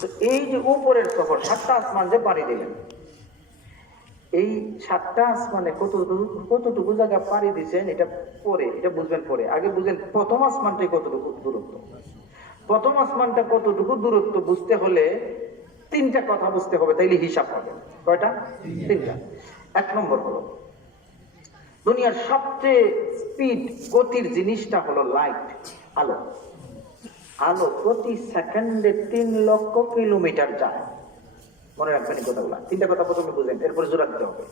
তো এই যে উপরের সফর সাতটা আসমান যে পাড়ি দিলেন। এই সাতটা আসমানে কতটুকু কতটুকু জায়গা পাড়ি দিয়েছেন এটা পরে, এটা বুঝবেন পরে। আগে বুঝবেন প্রথম আসমানটাই কতটুকু দূরত্ব? প্রথম আসমানটা কতটুকু দূরত্ব বুঝতে হলে তিনটা কথা বুঝতে হবে, তাইলে হিসাব হবে। কয়টা? তিনটা। এক নম্বর হলো, দুনিয়ার সবচেয়ে স্পিড গতির জিনিসটা হলো লাইট আলো। আলো প্রতি সেকেন্ডে তিন লক্ষ কিলোমিটার যায়। মনে রাখবেন এই কথাগুলো। তিনটা কথা প্রথমে বুঝেন এরপরে জোড়া দিতে হবে।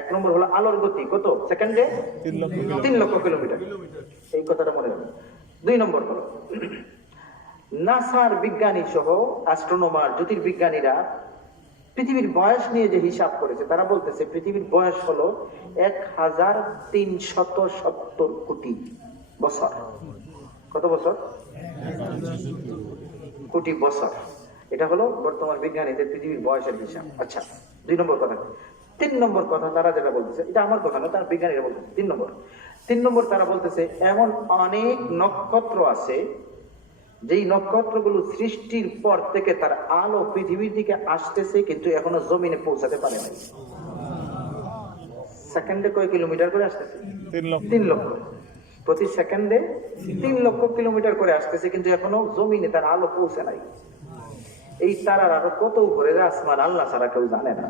এক নম্বর হলো আলোর গতি কত? সেকেন্ডে তিন লক্ষ কিলোমিটার। এই কথাটা মনে রাখবেন। দুই নম্বর হলো নাসার বিজ্ঞানী সহ অ্যাস্ট্রোনমার জ্যোতির্বিজ্ঞানীরা পৃথিবীর বয়স নিয়ে যে হিসাব করেছে তারা বলতেছে পৃথিবীর বয়স হলো এক হাজার তিনশত সত্তর কোটি বছর। কত বছর? কোটি বছর। এটা হলো বর্তমান বিজ্ঞানীদের পৃথিবীর বয়সের হিসাব। আচ্ছা দুই নম্বর কথা। তিন নম্বর কথা তারা যেটা বলতেছে এটা আমার কথা না তার বিজ্ঞানীরা বলতেছে। তিন নম্বর। তিন নম্বর তারা বলতেছে এমন অনেক নক্ষত্র আছে যেই নক্ষত্রগুলো সৃষ্টির পর থেকে তার আলো পৃথিবীর দিকে আসতেছে কিন্তু এখনও জমিনে পৌঁছাতে পারে নাই। সেকেন্ডে কয় কিলোমিটার করে আসতেছে? তিন লক্ষ। তিন লক্ষ। প্রতি সেকেন্ডে তিন লক্ষ কিলোমিটার করে আসতেছে, কিন্তু এখনও জমিনে তার আলো পৌঁছে নাই। এই তারার আরও কত উপরে আসমান, আল্লাহ ছাড়া কেউ জানে না।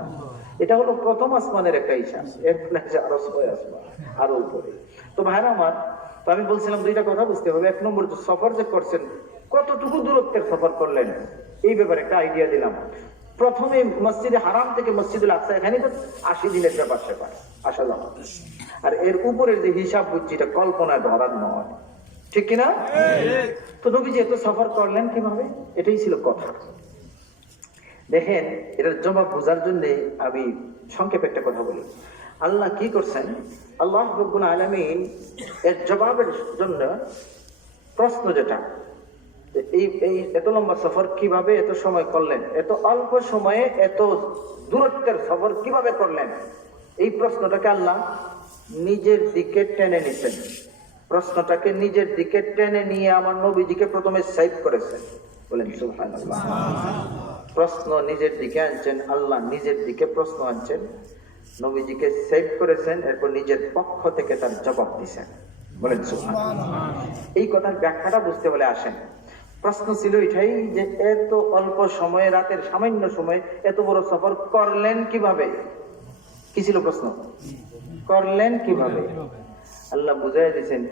এটা হলো প্রথম আসমানের একটা হিসাব এরপরে আরও ছয় আসমান, আরও উপরে। তো ভাইরা আমার, তো আমি বলছিলাম দুইটা কথা বুঝতে হবে। এক নম্বর যে সফর যে করছেন, কতটুকু দূরত্বের সফর করলেন? এই ব্যাপারে একটা আইডিয়া দিলাম। প্রথমে মসজিদে হারাম থেকে মসজিদুল আকসা এখানে তো আশি দিনের ব্যাপার সেপার আসা যাওয়া আর এর উপরের যে হিসাব বুঝছি এটা কল্পনায় ধরার নয়। ঠিক কিনা? তো নবী এত সফর করলেন কীভাবে? এটাই ছিল কথা। দেখেন এটার জবাব বোঝার জন্য আমি সংক্ষেপে একটা কথা বলি। আল্লাহ কি করছেন? আল্লাহ রব্বুল আলমিন এর জবাবের জন্য প্রশ্ন যেটা এই এই এত লম্বা সফর কীভাবে এত সময় করলেন? এত অল্প সময়ে এত দূরত্বের সফর কীভাবে করলেন? এই প্রশ্নটাকে আল্লাহ নিজের দিকে টেনে নিছেন। প্রশ্নটাকে নিজের দিকে টেনে নিয়ে আমার নবীজিকে প্রথমে সেভ করেছেন। বলেন প্রশ্ন নিজের দিকে আনছেন, আল্লাহ নিজের দিকে প্রশ্ন আনছেন। নবীজিকে সেভ করেছেন, এরপর নিজের পক্ষ থেকে তার জবাব দিছেন। বলেন, সুবহানাল্লাহ। এই কথার ব্যাখ্যাটা বুঝতে হলে আসেন। প্রশ্ন ছিল এটাই যে, এত অল্প সময়ে, রাতের সামান্য সময়ে এত বড় সফর করলেন কীভাবে? কি ছিল প্রশ্ন? করলেন কীভাবে? আল্লাহ বুঝাই দিয়েছেন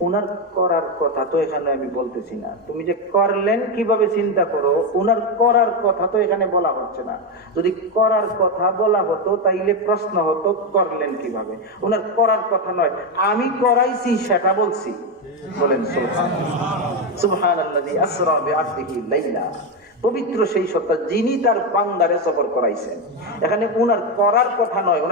উনার করার কথা তো এখানে আমি বলতেছি না। তুমি যে করলেন কীভাবে চিন্তা করো? উনার করার কথা তো এখানে বলা হচ্ছে না। যদি করার কথা বলা হতো, তাইলে প্রশ্ন হতো, করলেন কীভাবে? উনার করার কথা নয়, আমি করাইছি, সেটা বলছি। বলেন সুবহান সুবহান আল্লাহ আসরা বিআবদিহি লাইলা। পবিত্র সেই সত্তা যিনি তার বান্দারে সফর করাইছেন। এখানে উনার করার কথা নয়